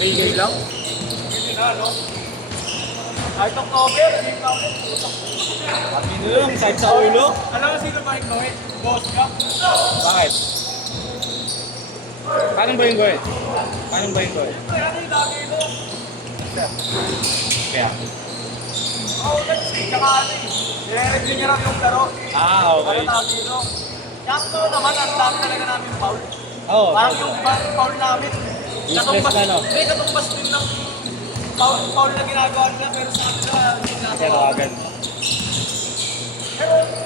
Ay, lang? Hindi na, no? Kahit ang cover, hindi ka ulit. Pati na lang, sakit sa ulo. Alam mo sino ba yung gawin? Boss ka? Bakit? Paano ba yung gawin? Paano ba yung gawin? Ito, yan yung lagi mo. Kaya? Oo, kasi tsaka ano eh. Nire-review niya lang yung laro. Ah, okay. Ano tawag dito? Sakto naman, ang dami talaga namin foul. Oo. Parang yung foul namin. Useless na, no? Hindi, katumbas din ng foul na ginagawa nila, pero sa kanila, hindi Pero ginagawa. agad.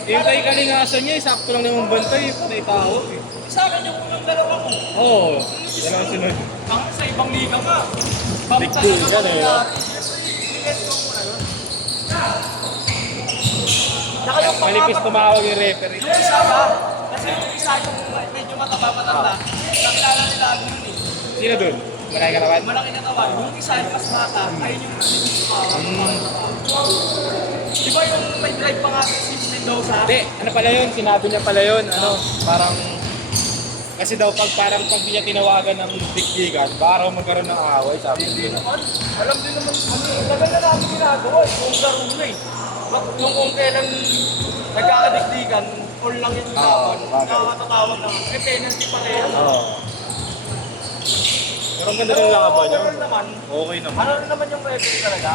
Yung kay kalinasan niya, sakto lang namang bantay, panay tao eh. Sa akin yung unang dalawa ko. Oo, dalawang sunod. Ang sa ibang liga nga. Big deal yan eh. Saka yung Malipis tumawag yung referee. yung isa ba? Kasi yung isa yung medyo mataba-matanda. Nakilala nila ano yun eh. Sino dun? Malaki karawan? Malaki na kawan. Yung isa yung mas mata, ayun yung malipis tumawag. Di ba yung may drive pa nga si Mendoza? Hindi, ano pala yun? Sinabi niya pala yun, ano, parang... Kasi daw pag di niya tinawagan ng dikdikan, para magkaroon ng away, sabi niya. Alam din naman kami, tagal na namin ginagawa eh. Kung laro na eh. Yung kung kailan nagkakadikdikan, all lang yung usapan. bagay. Nakatatawag lang. Eh, penalty pala yan. Oo. Pero ang ganda ng laban niya. overall naman, Okay naman. ano rin naman yung referee talaga?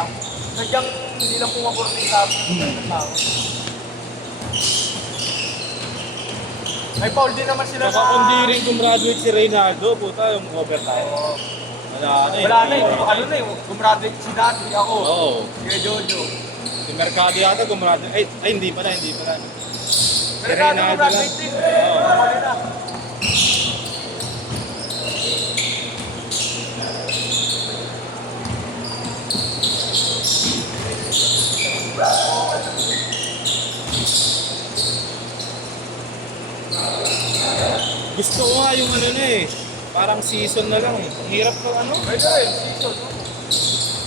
Sadyang hindi lang pumaporting sa ng tao. May foul din naman sila Baka kung di rin gumraduate si Reynaldo, puta, yung overtime. Wala na eh. Wala na eh. Ano na eh. Gumraduate si Dati, ako. Oo. Si Jojo. Si Mercado yata gumraduate. Ay, hindi pala, hindi pala. Pero Reynaldo Dati lang. gumraduate din. Mali na. Gusto ko nga yung ano na eh. Parang season na lang eh. Ang hirap ko ano. Pwede rin. Season.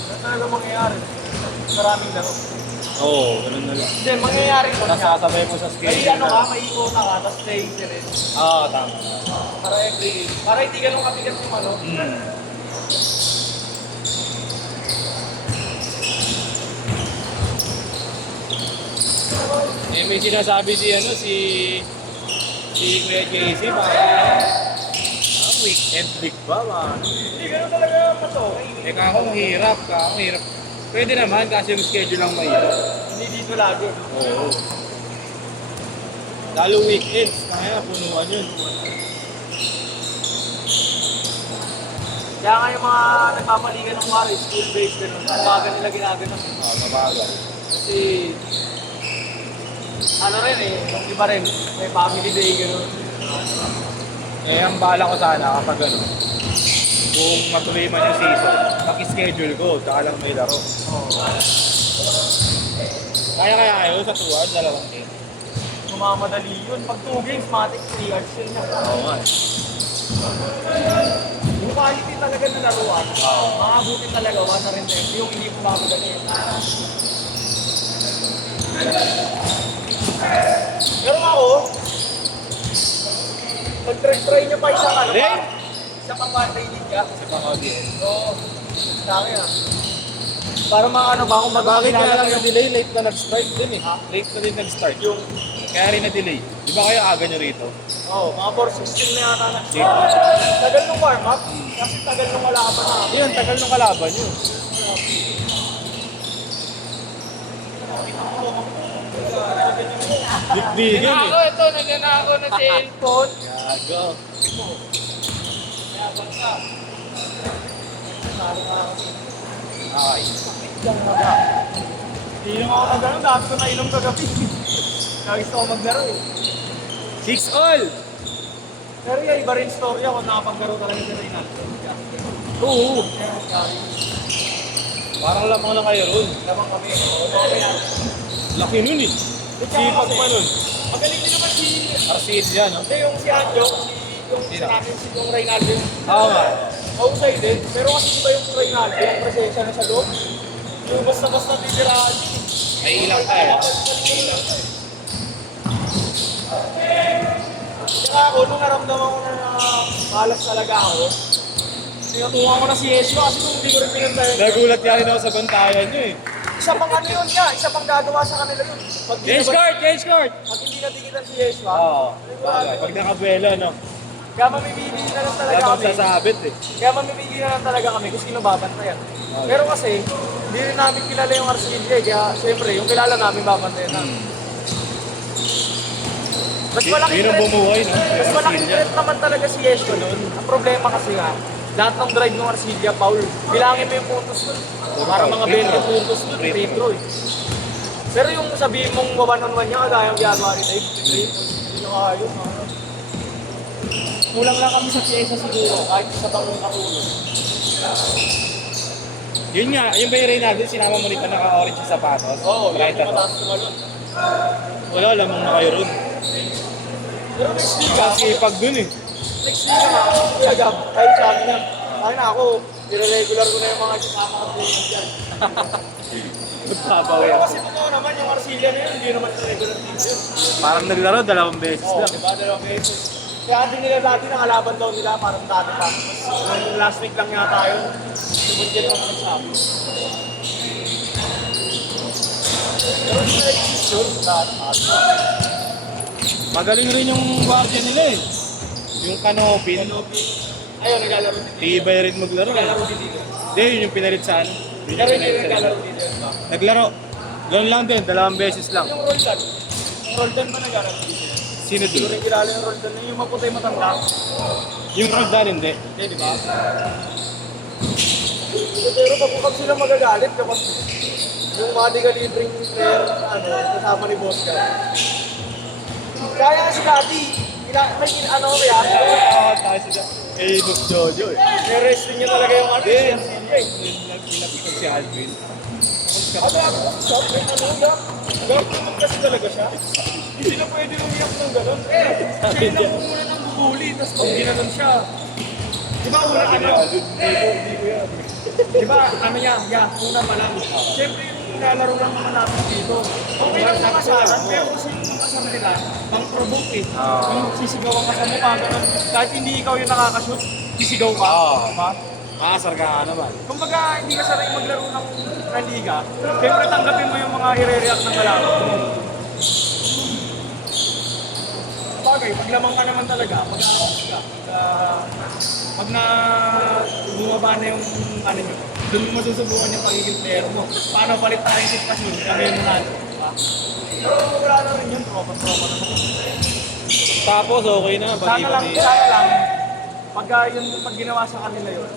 Ano talaga mangyayari? Maraming laro. Oo, ganun na lang. Hindi, mangyayari ko niya. Nasasabay mo sa May schedule ano ka, may ikota ka, tapos staying ka rin. Oo, tama. Para every game. Para hindi ganun kabigat yung ano. Eh, may sinasabi si ano, si Kuya JC, baka weekend league ba? Hindi, ganun talaga pato. Eh, kako mahirap, Pwede naman kasi yung schedule lang mahirap. Hindi dito lagi. Oo. Lalo weekends, kaya punuan yun. Kaya nga yung mga nagpapaligan ng Wari, school-based, ganun. Baga nila ginaganon. Mabagal. Kasi, ano rin eh, yung iba rin, may family day, ganun. Eh, ang bala ko sana kapag ano, kung matuloy man yung season, paki-schedule ko, tsaka lang may laro. Kaya ayaw sa tuwan, dalawang game. Mamadali yun. Pag 2 games, matik 3 hours yun na. Oo nga. Yung quality talaga na laruan, makabuti talaga, 1 na rin tayo. Yung hindi mo mamadali. Pero ako, pag-try niya pa isang ano pa, isa pang one-day league ka. Sa pang-audience. Oo, sa akin ah. Para maano ba kung Bakit kaya lang yung yung delay, late na nag-start din eh. Late na din nag-start. yung Kaya rin na-delay. Di ba kayo aga nyo rito? Oo, mga 4:16 na yata na. Late. Tagal nung warm up, kasi tagal nung wala pa na. Yun, tagal ng kalaban nyo. Bigbigan eh. Ito, nagnanakaw na cellphone. Gago. Okay. Hindi naman ako nagano, dahil ko nainom kagabi. Kaya gusto ko maglaro eh. 6 all! Pero yung iba rin story ako, nakapaglaro talaga si Reynaldo. Oo. Parang lamang na kayo ron. Lamang kami. Okay yan. Laki nun eh. Sipag pa nun. Magaling din naman si... Arcade yan, no? Hindi, yung si Anjo, yung Sino? sa akin, si yung Reynaldo yung... Oo nga. Mahusay din, pero kasi iba yung Reynaldo, yung presensya na sa loob. Yung basta-basta titiraan yun. May ilang tayo. Kaya ako, nung naramdaman ko na malas talaga ako, tinutuwa ko na si Yeshua kasi kung hindi ko rin pinantayan. Nagulat ka rin ako sa bantayan nyo eh. Isa pang ano yun niya, isa pang gagawa sa kanila yun. Pag Change court! Change court! Pag hindi natigitan si Yeshua, Oo. Pag nakabuelo, no? kaya mamimili na lang talaga Wala kami. bang sasabit eh. Kaya mamimili na lang talaga kami kung sino babantayan. Pero kasi, hindi rin namin kilala yung Arcilla eh. Kaya siyempre, yung kilala namin babantayan namin. Mas malaking Yun ang threat, bumuhay, no? mas malaking threat naman talaga si Yeshua noon. Ang problema kasi nga, lahat ng drive ng Arcilla, Paul, bilangin mo yung puntos nun. Para mga 20 puntos nun, free throw eh. Pero yung sabihin mong one-on-one niya, kaya yung ginagawa ni Dave, hindi nyo ayos. Kulang lang kami sa pyesa siguro, kahit sa bangong katulog. Yun nga, yung ba yung Reynaldo, sinama mo rito naka-orange yung sapatos? Oo, Right yung ako. mataas tumalon. Wala, lamang na kayo ron. Pero next week ah, Kasi pag dun eh. next week na ako, Kuya Gab, kahit sa akin na, ay na ako, nire-regular ko na yung mga kasama ko dyan. Nagpapawi Pero ako. kasi totoo naman, yung Arcilla na yun, hindi naman sa regular team yun. Parang naglaro 2 beses Oo, lang. diba? Dalawang beses. Kaya atin nila dati, nakalaban daw nila, parang dati pa. Nung last week lang yata yun, subudyan lang nagsabi. Pero hindi na exist yun, lahat. Magaling rin yung guardia nila eh. Yung kanopin. Ayun, naglalaro din. Tibay rin maglaro eh. Naglalaro din dito. Hindi, yun yung pinalit sa ano. Yun Pero yung hindi pinalit sa naglalaro din dito. Naglaro. Ganun lang din, 2 beses lang. Yung Roldan. Roldan ba naglalaro dito? Sino Hindi ko dun? rin kilala yung Roldan. Yung maputay matanda. Yung Roldan hindi. Okay, di ba? Pero pag sila magagalit kapag yung mga liga-libreng player ano, kasama ni Boss ka. Kaya nga si Dati, ano kaya? Tayo sila. Eh, Boss Jojo eh. May-wrestling niya talaga yung ano, Din. Arcilla eh. Pinapitag si Alvin. Ano ako sa may ano lang. Gagawin kasi talaga siya. Hindi na pwede umiyak ng gano'n. Siya lang po muna ng bubuli, tapos pag ginanon siya. Di ba una ano? Di ba ano niya, una pa lang. Siyempre yung nilalaro lang naman natin dito. Okay lang sa kasalan, pero kasi yung kasama nila, pang provoke eh. Yung sisigawan ka sa mukha, gano'n. Kahit hindi ikaw yung nakakashoot, sisigaw ka. Oo. Diba? Makasar ka nga naman. Kumbaga, hindi ka sanay maglaro ng liga, siyempre tanggapin mo yung mga i-react ng kalaro. Bagay, pag lamang ka naman talaga, mag-aawag ka. Pag na bumaba na yung ano nyo, doon mo masusubukan yung pagiging player mo. Paano palit tayo yung sitwasyon, kami mo na. Pero wala na rin yun, tropa-tropa naman. Tapos okay na. Sana lang, pag ginawa sa kanila yun,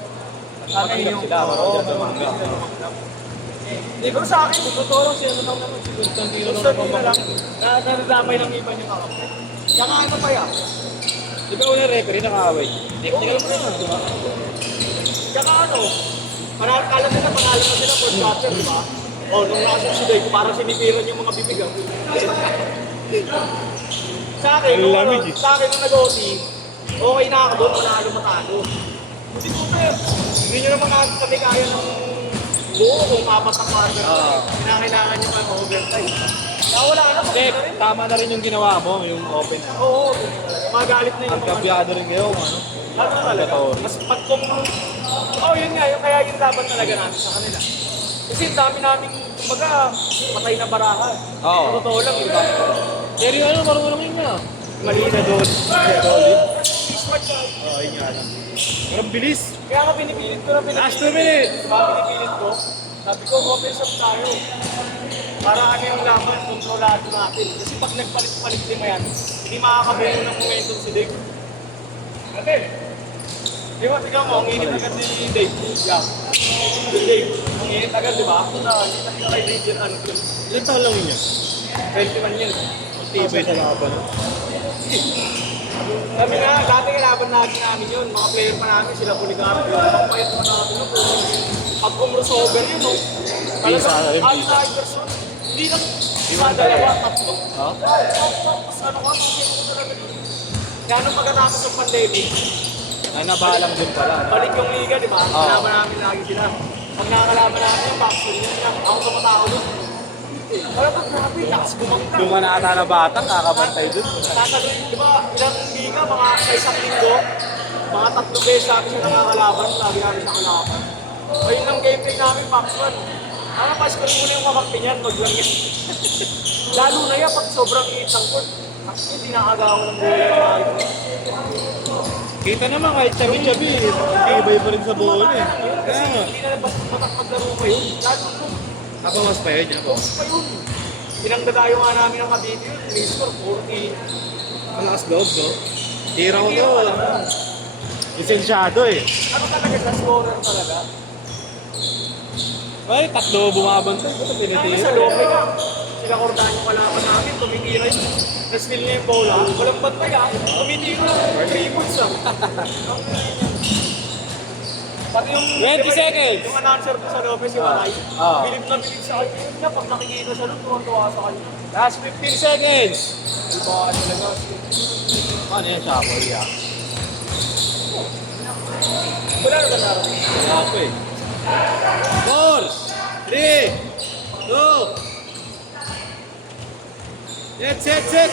sana yung sila, oo, tumanggap. sila tumanggap. Hindi, pero sa akin, totoo lang siya naman naman. Si Constantino na lang, nadamay ng iba yung kakampi. Saka ano pa yan? Di ba una referee nakaaway? Technical pa naman, di ba? Saka ano, alam nila, pangalan na sila, first quarter, di ba? O, nung nakasok si Dave, parang sinipiran yung mga bibig. Sa akin, Ang lamig eh. sa akin nung nag-OT, okay na ako doon, manalo matalo. Hindi ko pa hindi nyo naman kami kaya ng buo kung 4 na quarter. Kailangan nyo pa yung overtime. Kaya wala na, Hindi, tama na rin yung ginawa mo, yung open. oo, magalit na yung mga Pagkabyado rin kayo, ano? ano talaga. Mas pag kung... yun nga, yung kaya yung laban talaga namin sa kanila. Kasi ang dami naming kumbaga, patay na barahan. Oo. Sa totoo lang, di ba? Pero yung ano, marunong yun nga. Mali na doon. Mismatch siya. Oo, yun nga lang. Parang bilis. Kaya nga pinipilit ko na Last 2 minutes. Diba, pinipilit ko. Sabi ko, open shop tayo. Para ano yung laban, kontrolado natin. Kasi pag nagpalit-palit lima yan, hindi makakabuo ng momentum si Dave. Natin. Di ba, tignan mo, ang init agad ni Dave. Yeah. Si Dave, ang init agad, di ba? Ito na, hindi na kay Dave yan, ano yun. Ilang taon lang yun yan? 21 yun. Tibay sa laban. Sabi nga, dati kalaban namin yun. Mga player pa namin, sila Puligar. Ang payat pa namin yun. Pag crossover yun, no? Talagang outsiders yun. Hindi lang isa, dalawa, tatlo. Ha? Tapos ano ka, talaga yun. Kaya nung pagkatapos ng pandemic, Ay, nabalang din pala. balik yung liga, di ba? Kalaban namin lagi sila. Pag nakakalaban namin yung boxing, yun lang. Ako tumatao doon. Wala pa, grabe, lakas gumangka. Yung mga nakata na batang, kakabantay dun. Nakakaloy, di ba, ilang liga, mga sa isang linggo, mga 3 beses namin siya nakakalaban, lagi namin siya kalaban. Ayun lang gameplay namin, Max 1. Ano, pa-score mo na yung mamakti niyan, wag lang yan. Lalo na yan, pag sobrang liit ng court, kasi hindi nakagawa ng buhay yung mga ito. Kita naman kahit chabi-chabi, ibay pa rin sa buhol eh. Kasi hindi na basta maglaro pa yun. Lalo na, Kabawas pa yun, yan po. pa yun. Pinangdadayo nga namin ang Cavite yun, may score 40. Malakas loob, no? Hero ko to. Lisensyado eh. Ano talaga sa scorer talaga? Ay, tatlo bumabantay. Ito Kaya pinitira. sa loob ka, sila kordahan yung kalaban namin, tumitira yun. Na-steal niya yung bola, walang bantay ah. Tumitira lang, 3 points lang. Pati yung 20 seconds. Yung announcer ko sa Lopez, yung Aray, Ah. bilib na bilib sa kanya. Yun niya, pag nakikita siya doon, tuwan-tuwa sa kanya. Last 15 seconds. Diba, talaga. Ano yan, Chapo? Yeah. Wala na ba naroon? Chapo eh. 4, 3, 2. Set.